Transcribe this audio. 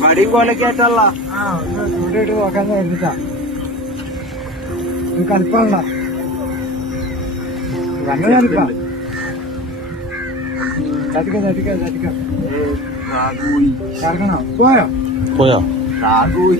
മടിയും കൊലക്കാറ്റല്ല ഇവിടെ ഇട്ട് നോക്കാന്ന് പറഞ്ഞിട്ടാ കൽപ്പണ്ട നല്ല കൽപ്പ ചതിക്കാം ചതിക്കാം ചതിക്കാം പോയോ സാധുയി